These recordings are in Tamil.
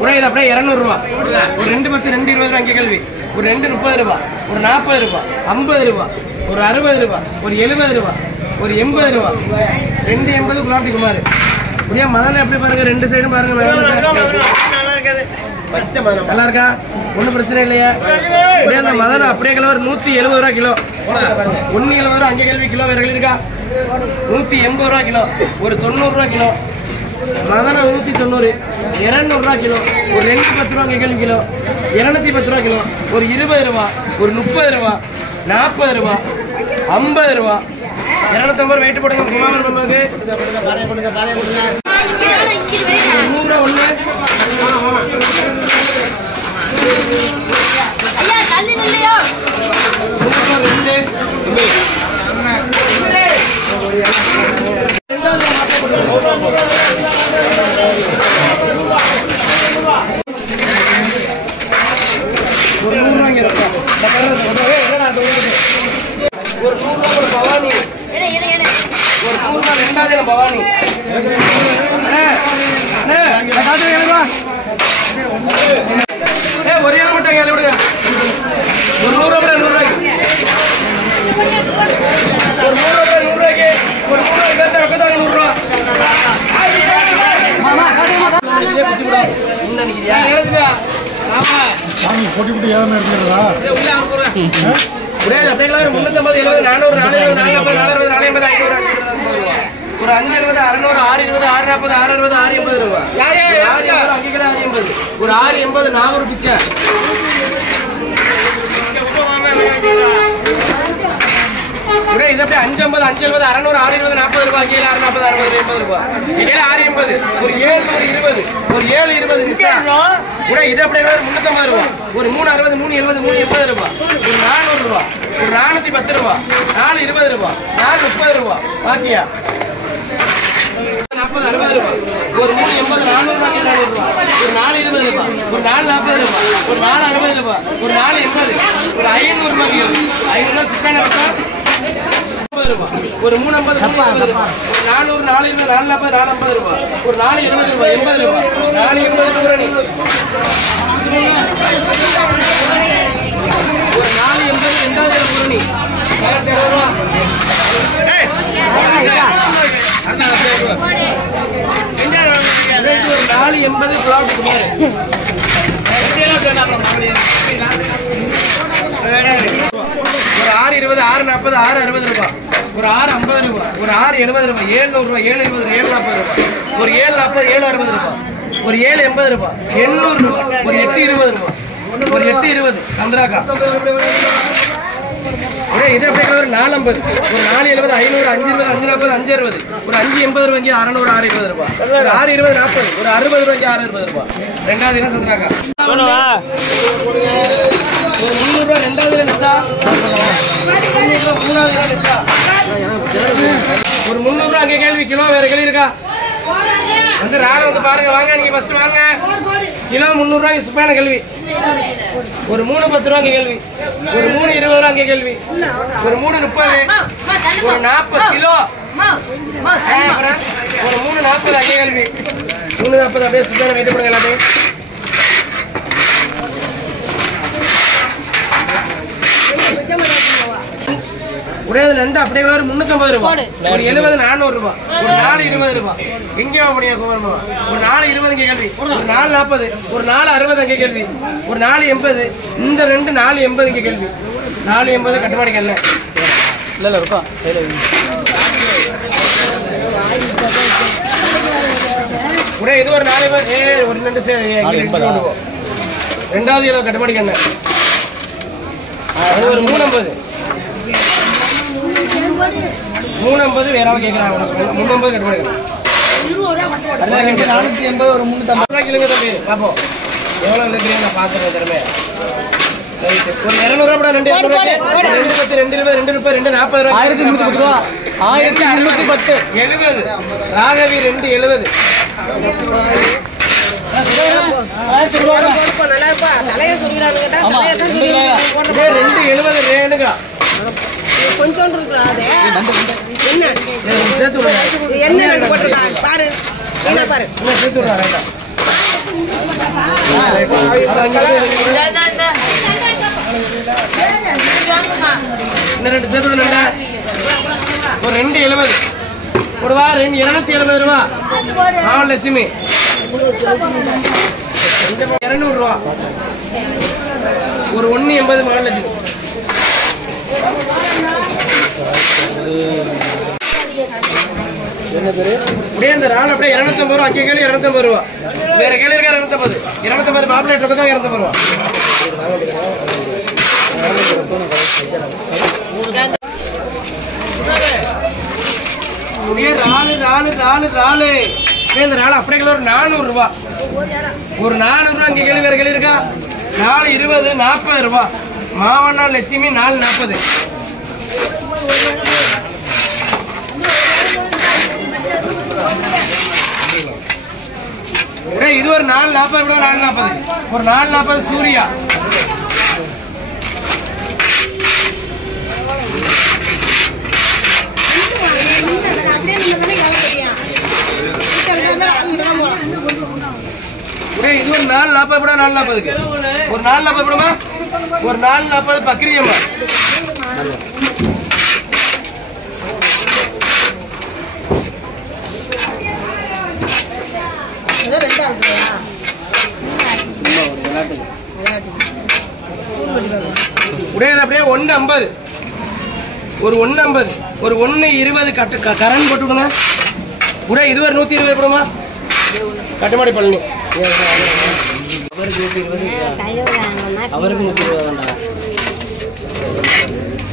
புரியுது அப்படியே 200 ரூபா. ஒரு 2 10 2 20 ரூபா இங்கே கேள்வி. ஒரு 2 30 ரூபா, ஒரு 40 ரூபா, 50 ரூபா, ஒரு 60 ரூபா, ஒரு 70 ரூபா, ஒரு 80 ரூபா, 280 குலாப்டி குமார். அப்படியே மதனை எப்படி பாருங்க, ரெண்டு சைடும் பாருங்க. நல்லா இருக்கா? ஒன்றும் பிரச்சனை இல்லையா? அப்படியே அந்த மதனை அப்படியே கிலோ ஒரு 170 ரூபா கிலோ. 170 ரூபா அங்கே கேள்வி கிலோ. வேற கேள்வி இருக்கா? 180 ரூபா கிலோ. ஒரு 90 ரூபா கிலோ. மதனை 190, 200 ரூபா கிலோ. ஒரு 210 ரூபா அங்கே கேள்வி கிலோ. 210 ரூபா கிலோ. ஒரு 20 ரூபா, ஒரு 30 ரூபா, 40 ரூபா, 50 ரூபா, 250 வெயிட் போடுங்க. குமார் நமக்கு 100 ரூபா ஒண்ணு. ஒரு 100 ரூபா ஒரு பவானி. ஒரு 100 ரூபா ரெண்டாவது பவானி. ஒரே மட்டும் கேள்வி விடுங்க. ஒரு 100 ரூபாய் 100 ரூபாய்க்கு. ஒரு 100 ரூபாய் 100 ரூபாய்க்கு. ஒரு 100 ரூபாய் கேட்ட பக்கத்தால 100 ரூபா. மாமா காட்டுங்க. குச்சி விடு. என்ன நினைக்கிறியா? ஏறுதுடா. ஆமா. சாமி போட்டி போட்டு ஏறாம இருக்கறதா? உள்ள ஆறு போறேன். ஒரே அப்படியே 350 70 400 420 440 460 480 500 ஒரு 520 600 620 640 660 680 ரூபா. யாரே 680 ஒரு 680 400 பிச்சை. ஒரே இது அப்படியே 550 570 600 620 40 ரூபா. கீழ 640 60 80 ரூபா. கீழ 680 ஒரு 720 ஒரு 720 நிசா. ஒரே இது அப்படியே 350 ரூபா. ஒரு 360 370 380 ரூபா. ஒரு 400 ரூபா. ஒரு 410 ரூபா. 420 ரூபா. 430 ரூபா. பாக்கியா 40 60 ரூபா. ஒரு 380 400 ரூபா 400 ரூபா. ஒரு 420 ரூபா. ஒரு 440 ரூபா. ஒரு 460 ரூபா. ஒரு 480 ஒரு 500 ரூபா. 500 சிக்கன ரூபா. ஒரு 350 380 ரூபா. ஒரு 400 420 440 450 ரூபா. ஒரு 470 ரூபா 80 ரூபா. 480 பூரணி. ஒரு 480 ரெண்டாவது பூரணி. 20 ரூபா. ஒரு 480 குலாப் குமார். ஒரு 620 640 660 ரூபா. ஒரு 650 ரூபா. ஒரு 670 ரூபா. 700 ரூபா 720 740 ரூபா. ஒரு 740 760 ரூபா. ஒரு 780 ரூபா. 800 ரூபா. ஒரு 820 ரூபா. ஒரு 820 சந்திராக்கா. ஒரே இது அப்படியே ஒரு 450 ஒரு 470 500 520 540 560 ஒரு 580 ரூபாய்க்கு 600 620 ரூபா. ஒரு 620 40 ஒரு 60 ரூபாய்க்கு 660 ரூபா. ரெண்டாவது என்ன சந்திராக்கா? ஒரு 300 ரூபா ரெண்டாவது நிசா. 300 ரூபா மூணாவது நிசா. ஒரு 300 ரூபா அங்கே கேள்வி கிலோ. வேற கேள்வி இருக்கா? வந்து ராண வந்து பாருங்க. வாங்க நீங்க ஃபர்ஸ்ட் வாங்க. கிலோ 300 ரூபாய்க்கு சுப்பான கேள்வி. ஒரு 310 ரூபாய்க்கு கேள்வி. ஒரு 320 ரூபா அங்கே கேள்வி. ஒரு 330 ஒரு 40 கிலோ. ஒரு 340 அங்கே கேள்வி. 340 அப்படியே சுப்பான வெயிட் பண்ணுங்க எல்லாத்தையும். ஒரே ரெண்டு அப்படியே ஒரு 350 ரூபா. ஒரு 70 400 ரூபா. ஒரு 420 ரூபா. எங்கேயோ அப்படியே குமாரமா. ஒரு 420 இங்கே கேள்வி. ஒரு 440 ஒரு 460 அங்கே கேள்வி. ஒரு 480 இந்த ரெண்டு 480 இங்கே கேள்வி. 480 கட்டுமாடிக்கு என்ன இல்ல இருக்கா? ஒரே இது ஒரு 4 பேர் ஒரு 2 ரெண்டாவது கிலோ கட்டுமாடிக்கு என்ன அது ஒரு 350 350 வேற ஆள் கேக்குறாங்க. உனக்கு 350 கட் பண்ணுங்க. அதான் 480 ஒரு 350 கிலோங்க தம்பி. பாப்போம் எவ்வளவு இல்லைங்க நான் பாக்குறேன் திறமை. ஒரு 200 ரூபாய் 2 210 220 230 240 ரூபாய் 1310 ரூபா 1610 70 ராகவி 270 நல்லா இருப்பா. தலைய சொல்லிறானுங்க. தலைய தான் சொல்லிறாங்க. 270 ரேணுகா கொஞ்சம் இருக்குடா. அது என்ன சேர்த்து விடுங்க. என்ன போட்டுடா பாரு. என்ன பாரு. என்ன சேர்த்து விடுறா ரைட்டா. இன்னும் 2 சேர்த்து விடுங்க. ஒரு 270 கொடுவா. 270 ரூபா. மகாலட்சுமி 200 ரூபா. ஒரு 180 மகாலட்சுமி. அப்படியே இந்த ரால் அப்படியே 250 ரூபா. அங்கே கேள்வி 250 ரூபா. வேற கேள்வி இருக்கா? 250 பாப்புலேட் இருக்கும் தான் 250 ரூபா. இந்த ரால் அப்படியே ஒரு 400 ரூபா. ஒரு 400 ரூபா. அங்கே கேள்வி வேற கேள்வி இருக்கா? 420 40 ரூபா. மாவண்ணா லட்சுமி 440. இது ஒரு 440 கூட 440. ஒரு 440 சூர்யா. இது ஒரு 440 கூட 440. ஒரு 440 கூடமா? ஒரு 440 பக்ரியம்மா. அப்படியே 150. ஒரு 150. ஒரு 120 கரண்ட் போட்டுக்கணுமா? கூட இது ஒரு 120 போடுமா? கட்டுமாடி பழனி. அவருக்கு 120 தான்டா.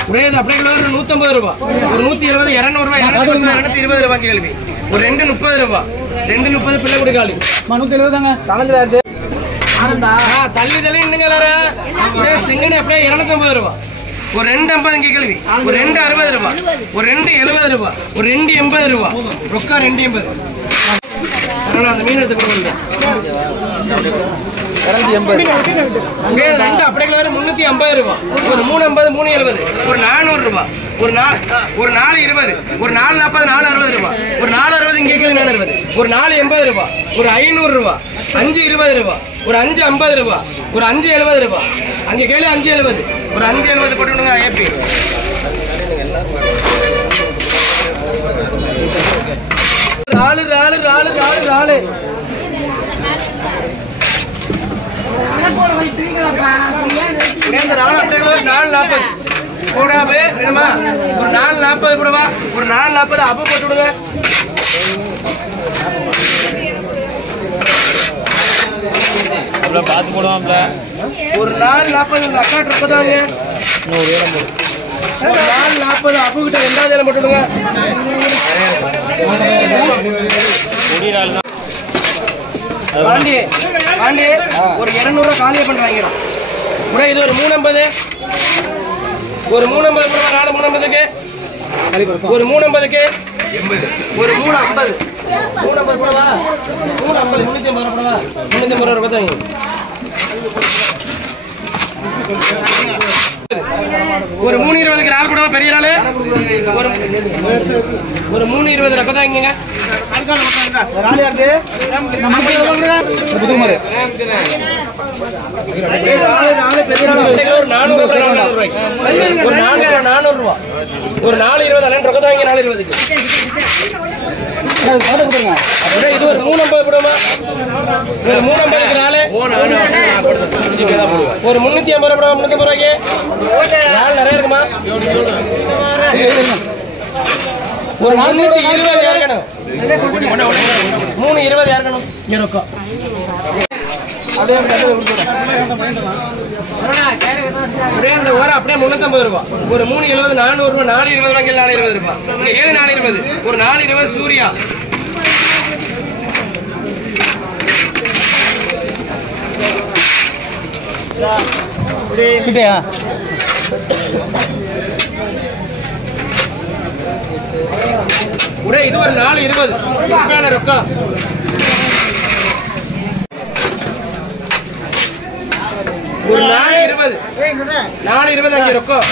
அப்படியே 150 ரூபா. ஒரு 120 200 ரூபாய். 220 ரூபாய் கேள்வி. ஒரு 230 ரூபா. 230 பிள்ளை கொடுக்காளி. 170 தாங்க. கலந்துறாரு. தள்ளி தள்ளி இன்னுங்க செங்கனி அப்படியே 250 ரூபா. ஒரு 250 இங்கே கேள்வி. ஒரு 260 ரூபா. ஒரு 270 ரூபா. ஒரு 280 ரூபா. ரொக்கா 280. அந்த மீன் எடுத்து கொடுங்க. 280. அப்படியே 350 ரூபா. ஒரு 350 370. ஒரு 400 ரூபா. ஒரு 420. ஒரு 440 460 ரூபா. ஒரு 460 இங்கே கேள்வி 460. ஒரு 480 ரூபா. ஒரு 500 ரூபா. 520 ரூபா. ஒரு 550 ரூபா. ஒரு 570 ரூபா. அங்கே கேள்வி 570. ஒரு 570 போட்டுடுங்க. ஏபி ராலு ராலு ராலு ராலு ராலு. இந்த ராலு அப்படியே 440 கூடாது வேணுமா? ஒரு 440 கூடவா? ஒரு 440 அப்ப போட்டு விடுங்க. பார்த்து போடுவாங்க. ஒரு 440 இந்த அக்கா இருப்பதாங்க. ஒரு 440 அப்பு கிட்ட 2வது இலை போட்டுடுங்க. பாண்டி பாண்டி ஒரு 200 ரூபா காலியே பண்ணி வாங்கிறோம். இது ஒரு 350. ஒரு 350 ரூபா. 4 350க்கு. ஒரு 350க்கு. ஒரு 350. 350 ரூபா. 350 350 ரூபா. 350 ரூபா தான். ஒரு 320க்கு நாள் கூட பெரிய நாள். ஒரு 320 ரூபா தான் இங்க. ஒரு 400 ரூபா. ஒரு 420 ரொக்க தான் 420க்கு. இது ஒரு 350 கூடமா? ஒரு 350க்கு நாலு. ஒரு 350 ரூபா. 350 ரூபாய்க்கு நாள் நிறைய இருக்குமா? ஒரு 320 யாருக்கணும்? 320 யாருக்கணும்? ரொக்கம் அந்த ஓரம் அப்படியே 350 ரூபா. ஒரு 370 400 ரூபா. 420 ரூபாய்க்கு 420 ரூபா. இங்க 420. ஒரு 420 சூர்யா. கிட்டயா இது ஒரு 420 ரொக்கம். ஒரு 420 420 ரொக்கம்.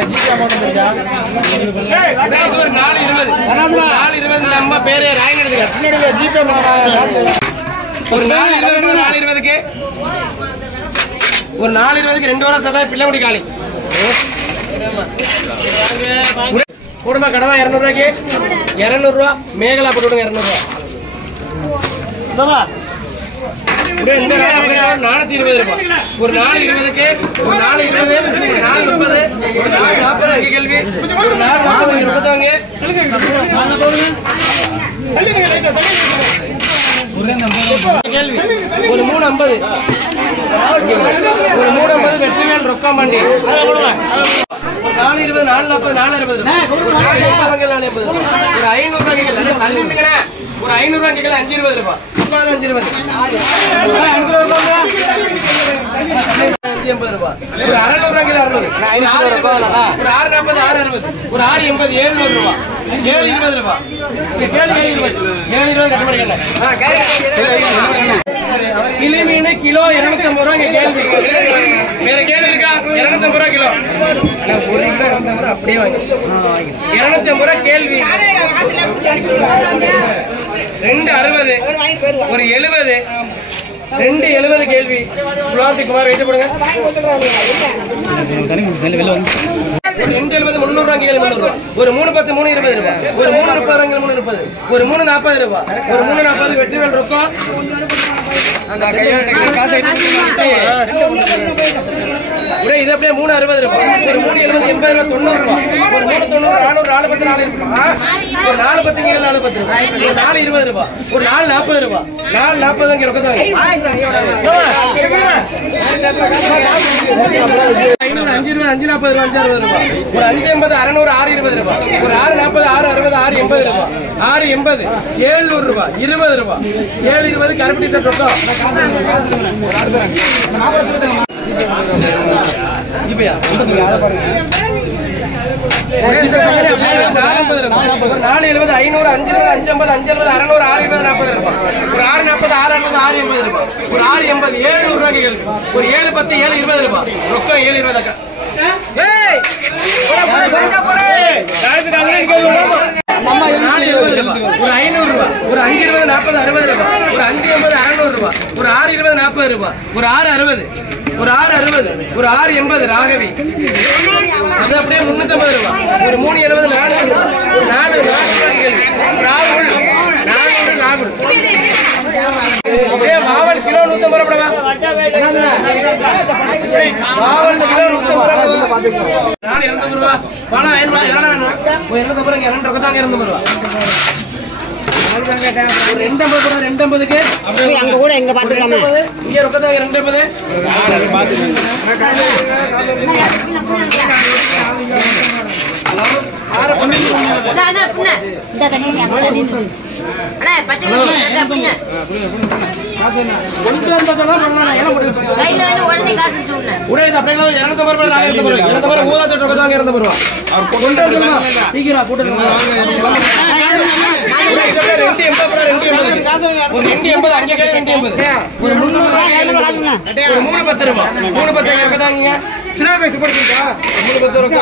இது ஒரு 420. 420 நம்ம பேரே ராயன் எடுத்துக்க. ஜிபே ஒரு 420க்கு ஒரு 420க்கு 2 வாரம் சதா பிள்ளைமுடி காலி கூடுமா கடவா 200 ரூபாய்க்கு 200 ரூபா மேகலா போட்டு விடுங்க 200 ரூபா. இந்த 420 ரூபாய் ஒரு 420க்கு ஒரு 420 ஒரு 430 ஒரு 440 அங்கே கேள்வி ஒரு 440 கொடுத்தவங்க கேள்வி ஒரு 350 ஒரு 350 வெற்றிவேல் ரொக்கம் பண்ணி 420 440 460 ஒரு 480 ஒரு 500 ரூபாய் ஒரு 500 ரூபாய் கேட்கல 520 ரூபாய் 520 ரூபாய் ஒரு 600 ரூபாய் கிலோ 600 ஒரு 640 660 ஒரு 680 700 ரூபாய் 720 ரூபாய் கேள்வி 720 கட்ட மாட்டேங்க. கிளி மீன் கிலோ 250 ரூபாய் கேள்வி. வேற கேள்வி இருக்கா? 250 ரூபாய் கிலோ. ஒரு கிலோ 250 ரூபாய் அப்படியே வாங்கி 250 ரூபாய் கேள்வி. 260 ஒரு 70 270 கேள்வி. குலாபி குமார் வெயிட் போடுங்க. ஒரு 270 300 ரூபாய் கேள்வி 300 ரூபாய் ஒரு 310 320 ரூபாய் ஒரு 330 330 ஒரு 340 ரூபாய் ஒரு 340 வெற்றிவேல் ரொக்கம் இது அப்படியே 360 ரூபாய் ஒரு 370 80 ரூபாய் 90 ரூபாய் ஒரு 390 400 410 ஒரு 410 410 ரூபாய் ஒரு 420 ரூபாய் ஒரு 440 ரூபாய் 440 ரொக்கத்தை 500 520 540 ரூபாய் 560 ரூபாய் ஒரு 580 600 620 ரூபாய் ஒரு 640 660 680 ரூபாய் 680 700 ரூபாய் 20 ரூபாய் 720 கருப்பு டீ ஷர்ட் ரொக்கம் ஒரு 470 500 520 550 560 600 620 40 ரூபாய் ஒரு 640 660 680 ரூபாய் ஒரு 680 700 ரூபாய் கேள்வி ஒரு 710 720 ரூபாய் ரொக்கம் 720 ஒரு 500 ரூபாய் ஒரு 520 40 60 ரூபாய் ஒரு 580 600 ரூபாய் ஒரு 620 40 ரூபாய் ஒரு 660 ஒரு 660 ஒரு 680 ராகவி அது அப்படியே 350 ரூபாய் ஒரு 370 400 ராகுல் 400 ராகுல் மாவல் கிலோ 150 ரூபாய் மாவல் கிலோ 150 ரூபாய் 200 ரூபாய் பணம் 200 ரூபாய் 200 ரூபாய் 200 ரூபாய் 250 அங்க கூட எங்க பாத்துக்கலாமா இங்க ரொக்கதாங்க 250 ஹலோ ஆறு பண்ணி அண்ணா அண்ணா சார் தண்ணி அண்ணா பச்சை அப்படிங்க காசு என்ன கொண்டு வந்ததா பண்ணலாம் என்ன போடுங்க கையில வந்து உடனே காசு சொன்னே உடனே அப்படியே 250 ரூபாய் 250 ரூபாய் ஊதா சட்டை ரொக்கதாங்க 250 ரூபாய் அவர் கொண்டு வரணுமா சீக்கிரம் போட்டு ஒரு 280 அங்கே கேளு 280 ஒரு 310 ரூபாய் 310 இருக்கதாங்க சின்ன பேசி போடுறீங்க 310 ரூபாய்